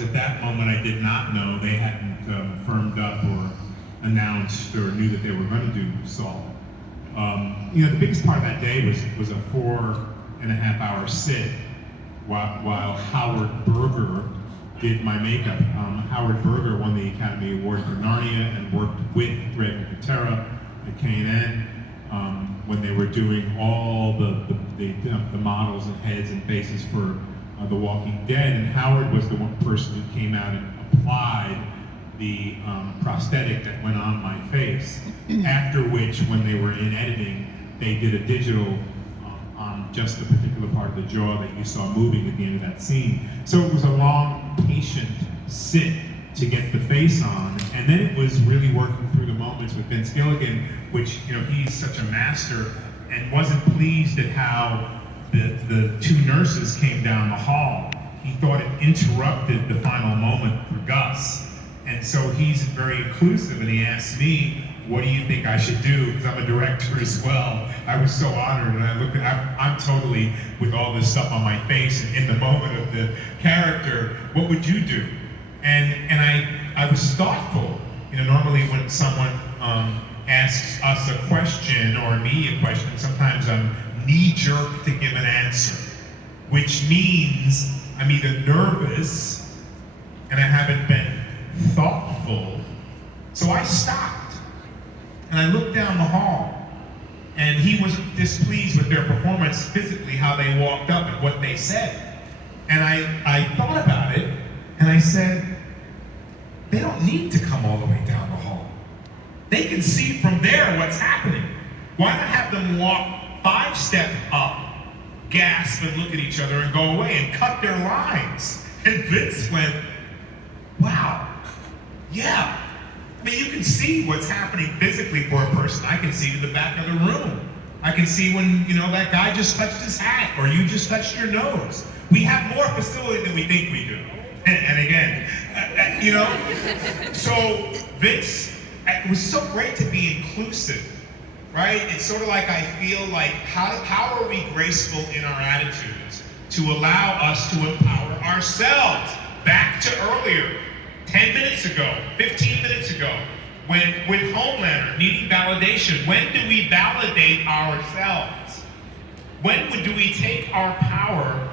because at that moment I did not know, they hadn't firmed up or announced or knew that they were going to do Saul. The biggest part of that day was a 4.5-hour sit while Howard Berger did my makeup. Howard Berger won the Academy Award for Narnia and worked with Greg Nicotera at K&N when they were doing all the models and heads and faces for The Walking Dead. And Howard was the one person who came out and applied the prosthetic that went on my face. After which, when they were in editing, they did a digital on just the particular part of the jaw that you saw moving at the end of that scene. So it was a long, patient sit to get the face on, and then it was really working through the moments with Vince Gilligan, which, he's such a master, and wasn't pleased at how the two nurses came down the hall. He thought it interrupted the final moment for Gus. And so he's very inclusive, and he asked me, what do you think I should do? Because I'm a director as well. I was so honored, and I looked at, I'm totally with all this stuff on my face, and in the moment of the character, what would you do? And I was thoughtful. Normally when someone asks us a question, or me a question, sometimes I'm knee-jerk to give an answer, which means I'm either nervous, and I haven't been thoughtful. So I stopped and I looked down the hall, and he was displeased with their performance physically, how they walked up and what they said. And I thought about it, and I said, they don't need to come all the way down the hall. They can see from there what's happening. Why not have them walk 5 steps up, gasp and look at each other and go away and cut their lines? And Vince went, wow. Yeah, I mean, you can see what's happening physically for a person. I can see to the back of the room. I can see when, that guy just touched his hat, or you just touched your nose. We have more facility than we think we do. And again, so Vince, it was so great to be inclusive, right? It's sort of like, I feel like, how are we graceful in our attitudes to allow us to empower ourselves? Back to earlier, 10 minutes ago, 15 minutes ago, when with Homelander needing validation, when do we validate ourselves? When do we take our power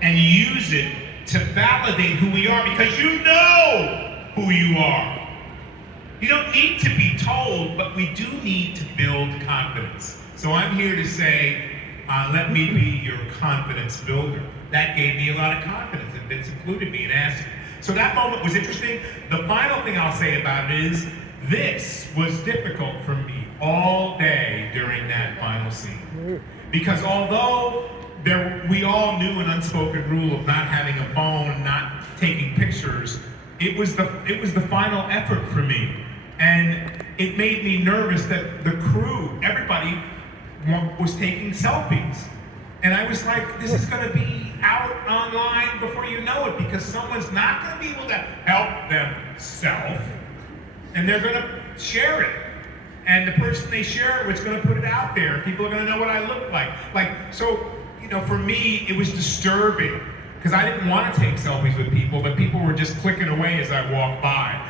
and use it to validate who we are? Because you know who you are. You don't need to be told, but we do need to build confidence. So I'm here to say, let me be your confidence builder. That gave me a lot of confidence, and Vince included me and asked me. So that moment was interesting. The final thing I'll say about it is, this was difficult for me all day during that final scene. Because although we all knew an unspoken rule of not having a phone, not taking pictures, it was the final effort for me. And it made me nervous that the crew, everybody, was taking selfies. And I was like, this is gonna be out online before you know it, because someone's not gonna be able to help themselves, and they're gonna share it. And the person they share it with is gonna put it out there. People are gonna know what I look like. So, for me, it was disturbing, because I didn't want to take selfies with people, but people were just clicking away as I walked by,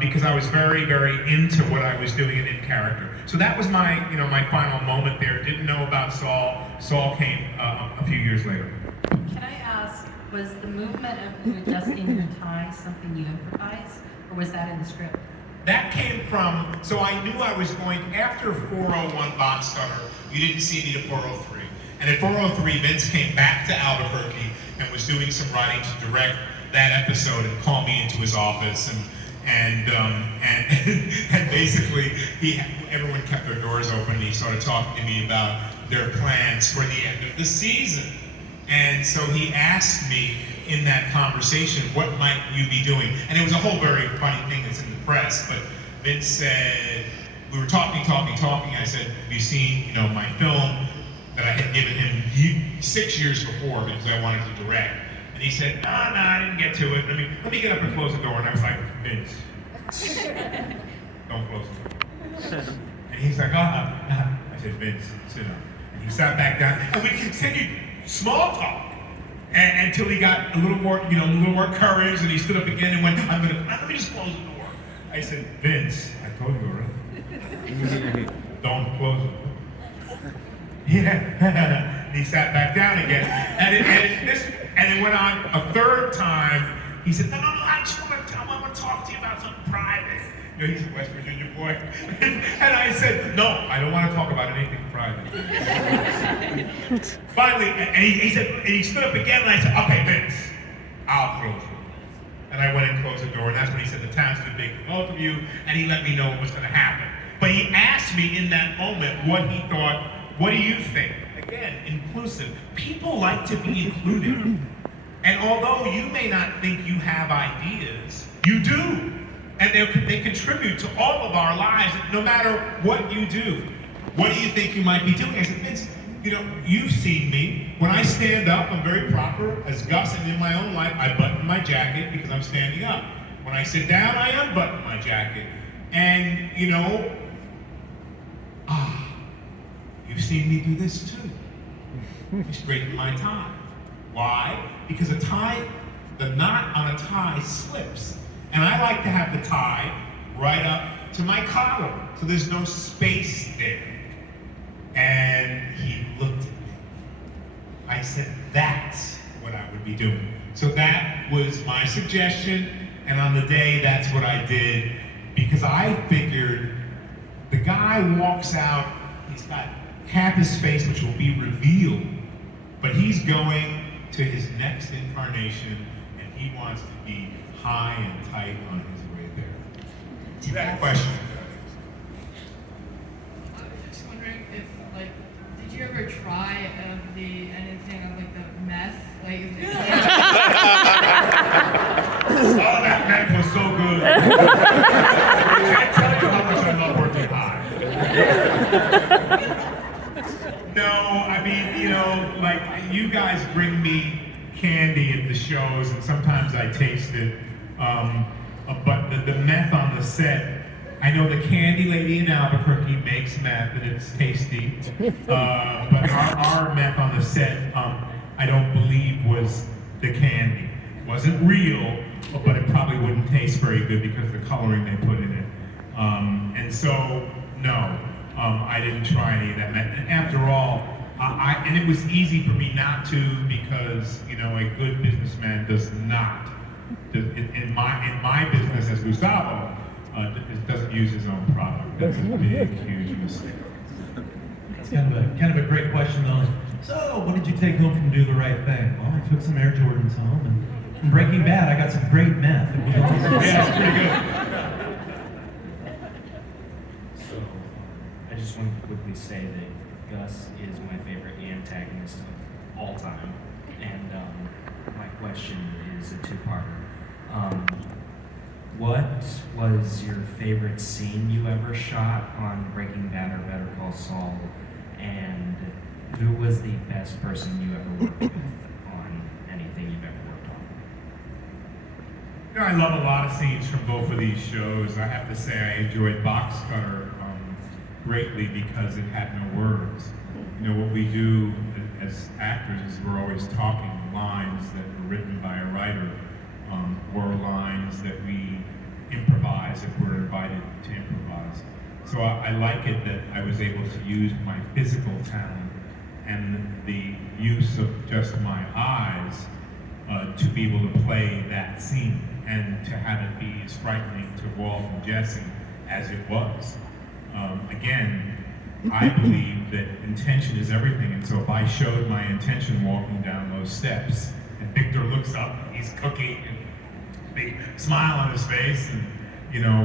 because I was very, very into what I was doing and in character. So that was my, my final moment there. Didn't know about Saul. Saul came a few years later. Can I ask, was the movement of you adjusting your tie something you improvised, or was that in the script? That came from, so I knew I was going, after 401 Box Cutter, you didn't see me to 403. And at 403, Vince came back to Albuquerque and was doing some writing to direct that episode and called me into his office, and basically everyone kept their doors open, and he started talking to me about their plans for the end of the season. And so he asked me in that conversation, what might you be doing? And it was a whole very funny thing that's in the press, but Vince said, we were talking. I said, have you seen, my film that I had given him 6 years before because I wanted to direct? And he said, no, I didn't get to it. Let me get up and close the door. And I was like, Vince, don't close the door. And he's like, I said, Vince, sit down. And he sat back down, and we continued small talk. And until he got a little more, a little more courage, and he stood up again and went, let me just close the door. I said, Vince, I told you already. Don't close it. Yeah. And he sat back down again. And it went on a third time. He said, no, I just want to talk to you about something private. He's a West Virginia boy. And I said, no, I don't want to talk about anything private. Finally, and he stood up again, and I said, okay, Vince, I'll close it. And I went and closed the door, and that's when he said, the town's too big for both of you, and he let me know what was going to happen. But he asked me in that moment what he thought, what do you think? Again, inclusive. People like to be included. And although you may not think you have ideas, you do. And they contribute to all of our lives, no matter what you do. What do you think you might be doing? I said, Vince, you've seen me. When I stand up, I'm very proper. As Gus, and in my own life, I button my jacket because I'm standing up. When I sit down, I unbutton my jacket. And, you've seen me do this too. I straighten my tie. Why? Because the knot on a tie slips. And I like to have the tie right up to my collar, so there's no space there. And he looked at me. I said, that's what I would be doing. So that was my suggestion, and on the day, that's what I did, because I figured the guy walks out, he's got half his face, which will be revealed, but he's going to his next incarnation, and he wants to be high and tight on his way there. You had a question? I was just wondering if, did you ever try anything of the meth? Oh, that meth was so good. I can't tell you how much I love working high. No, I mean, you guys bring me candy at the shows, and sometimes I taste it. But the meth on the set, I know the candy lady in Albuquerque makes meth, and it's tasty. But our meth on the set, I don't believe was the candy. It wasn't real, but it probably wouldn't taste very good because of the coloring they put in it. And so, no, I didn't try any of that meth. And after all, and it was easy for me not to, because a good businessman does not. In my business as Gustavo, doesn't use his own product. That's a big, huge mistake. It's kind of a great question though. So, what did you take home from Do the Right Thing? Well, I took some Air Jordans home, and from Breaking Bad, I got some great meth. It was awesome. Yeah, it's pretty good. So, I just want to quickly say that Gus is my favorite antagonist of all time, and my question is a two-parter. What was your favorite scene you ever shot on Breaking Bad or Better Call Saul, and who was the best person you ever worked with on anything you've ever worked on? I love a lot of scenes from both of these shows. I have to say I enjoyed Box Cutter greatly because it had no words. What we do as actors is we're always talking lines that were written by a writer, or lines that we improvise if we're invited to improvise. So I like it that I was able to use my physical talent and the use of just my eyes to be able to play that scene and to have it be as frightening to Walt and Jesse as it was. Again, I believe that intention is everything, and so if I showed my intention walking down those steps, and Victor looks up, he's cooking, and big smile on his face, and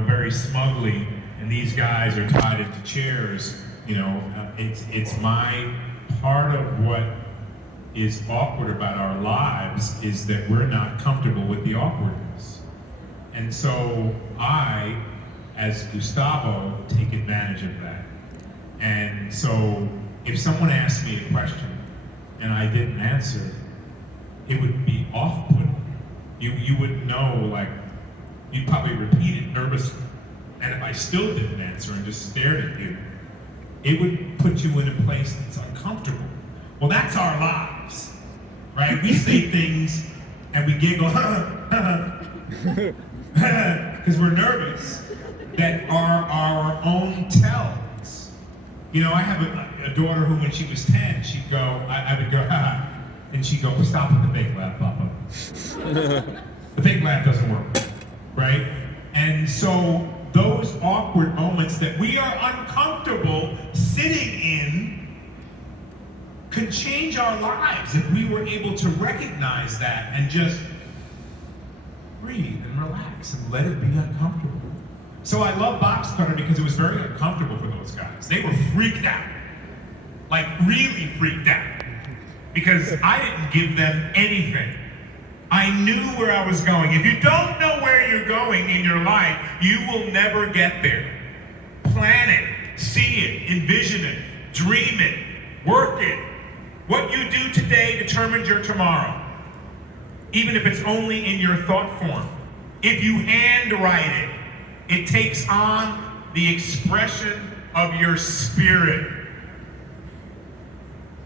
very smugly, and these guys are tied into chairs, it's my part of what is awkward about our lives is that we're not comfortable with the awkwardness. And so I, as Gustavo, take advantage of that. And so if someone asked me a question and I didn't answer, it would be off-putting. You wouldn't know, you'd probably repeat it nervously. And if I still didn't answer and just stared at you, it would put you in a place that's uncomfortable. Well, that's our lives, right? We say things and we giggle because we're nervous that are our own tells. You know, I have a daughter who, when she was 10, she'd go, I would go, ha, and she'd go, stop with the fake laugh, Papa. The fake laugh doesn't work, right? And so those awkward moments that we are uncomfortable sitting in could change our lives if we were able to recognize that and just breathe and relax and let it be uncomfortable. So I love Box Cutter because it was very uncomfortable for those guys. They were freaked out, like really freaked out, because I didn't give them anything. I knew where I was going. If you don't know where you're going in your life, you will never get there. Plan it, see it, envision it, dream it, work it. What you do today determines your tomorrow, even if it's only in your thought form. If you handwrite it, it takes on the expression of your spirit.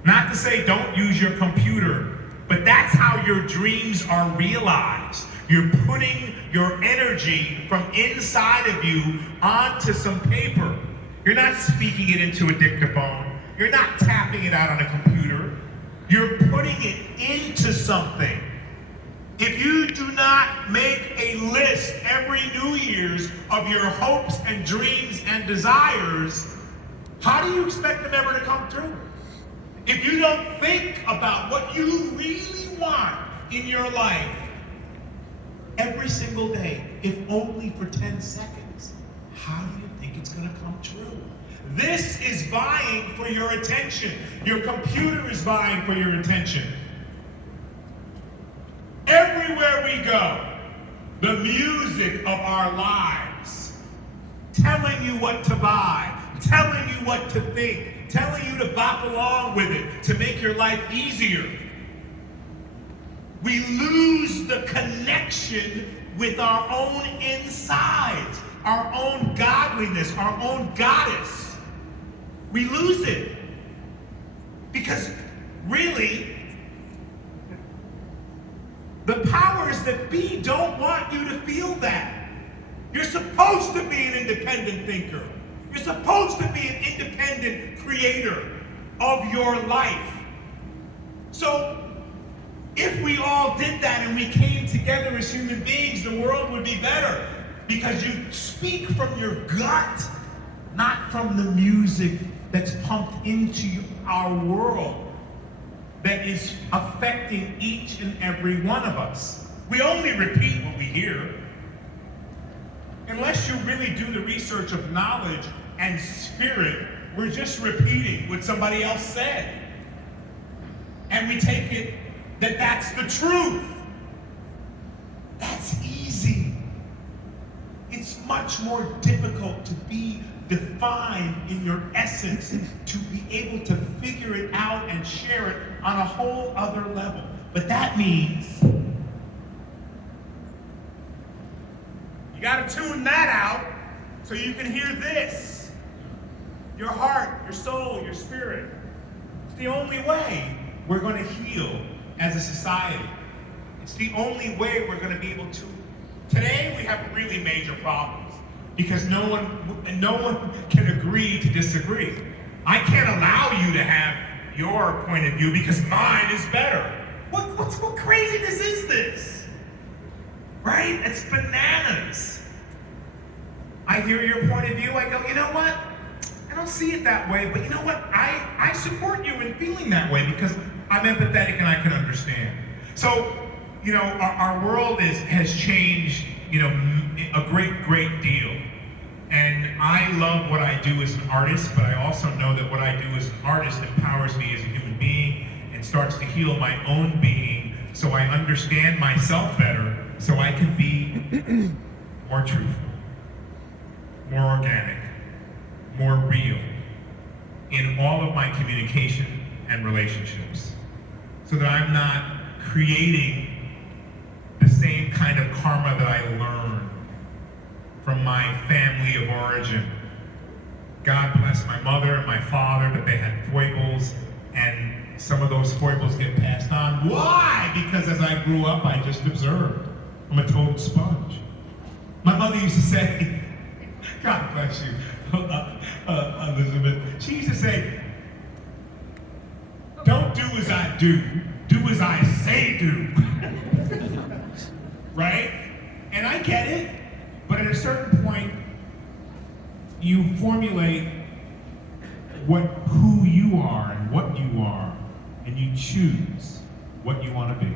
Not to say don't use your computer, but that's how your dreams are realized. You're putting your energy from inside of you onto some paper. You're not speaking it into a dictaphone. You're not tapping it out on a computer. You're putting it into something. If you do not make a list every New Year's of your hopes and dreams and desires, how do you expect them ever to come true? If you don't think about what you really want in your life every single day, if only for 10 seconds, how do you think it's going to come true? This is vying for your attention. Your computer is vying for your attention. Everywhere we go, the music of our lives, telling you what to buy, telling you what to think, telling you to bop along with it to make your life easier. We lose the connection with our own insides, our own godliness, our own goddess. We lose it. Because really, the powers that be don't want you to feel that. You're supposed to be an independent thinker. You're supposed to be an independent creator of your life. So if we all did that and we came together as human beings, the world would be better. Because you speak from your gut, not from the music that's pumped into our world that is affecting each and every one of us. We only repeat what we hear. Unless you really do the research of knowledge and spirit, we're just repeating what somebody else said. And we take it that that's the truth. That's easy. It's much more difficult to be defined in your essence, to be able to figure it out and share it on a whole other level. But that means you gotta tune that out so you can hear this. Your heart, your soul, your spirit. It's the only way we're gonna heal as a society. It's the only way we're gonna be able to. Today we have really major problems because no one can agree to disagree. I can't allow you to have your point of view because mine is better. What craziness is this? Right? It's bananas. I hear your point of view, I go, you know what? I don't see it that way, but you know what? I support you in feeling that way because I'm empathetic and I can understand. So, you know, our world has changed, you know, a great deal. And I love what I do as an artist, but I also know that what I do as an artist empowers me as a human being and starts to heal my own being so I understand myself better so I can be more truthful, more organic, more real in all of my communication and relationships so that I'm not creating the same kind of karma that I learned from my family of origin. God bless my mother and my father, but they had foibles and some of those foibles get passed on. Why? Because as I grew up, I just observed. I'm a total sponge. My mother used to say, God bless you, Elizabeth. She used to say, don't do as I do as I say do. Right? And I get it, but at a certain point, you formulate who you are and what you are, and you choose what you want to be.